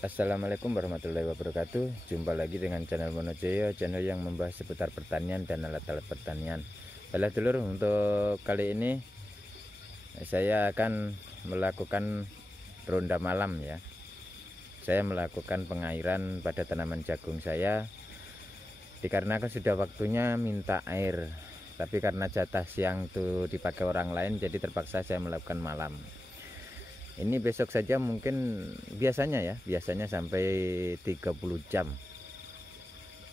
Assalamualaikum warahmatullahi wabarakatuh. Jumpa lagi dengan channel Monojoyo, channel yang membahas seputar pertanian dan alat-alat pertanian. Baiklah dulur, untuk kali ini saya akan melakukan ronda malam ya. Saya melakukan pengairan pada tanaman jagung saya, dikarenakan sudah waktunya minta air. Tapi karena jatah siang itu dipakai orang lain, jadi terpaksa saya melakukan malam. Ini besok saja mungkin biasanya sampai 30 jam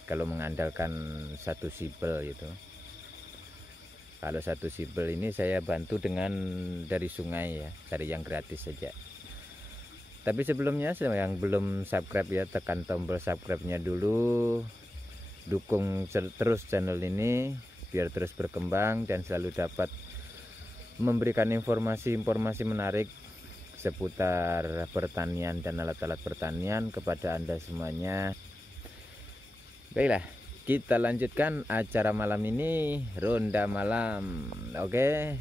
kalau mengandalkan satu sibel gitu. Kalau satu sibel ini saya bantu dengan dari sungai ya, cari yang gratis saja. Tapi sebelumnya yang belum subscribe ya, tekan tombol subscribe-nya dulu. Dukung terus channel ini biar terus berkembang dan selalu dapat memberikan informasi-informasi menarik seputar pertanian dan alat-alat pertanian kepada Anda semuanya. Baiklah, kita lanjutkan acara malam ini, ronda malam. Oke.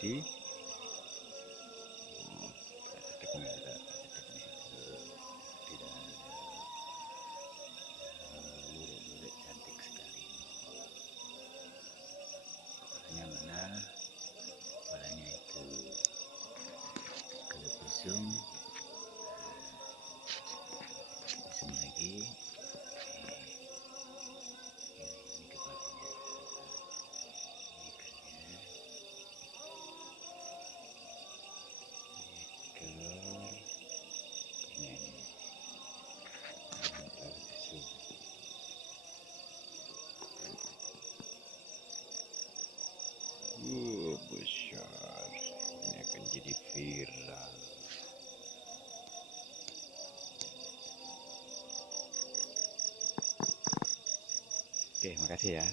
Gede. Lurik-lurik cantik sekali. Kepalanya mana? Kepalanya itu kalau busung. Busung lagi. Ini kepalanya. Besar, ini akan jadi viral. Oke, makasih ya.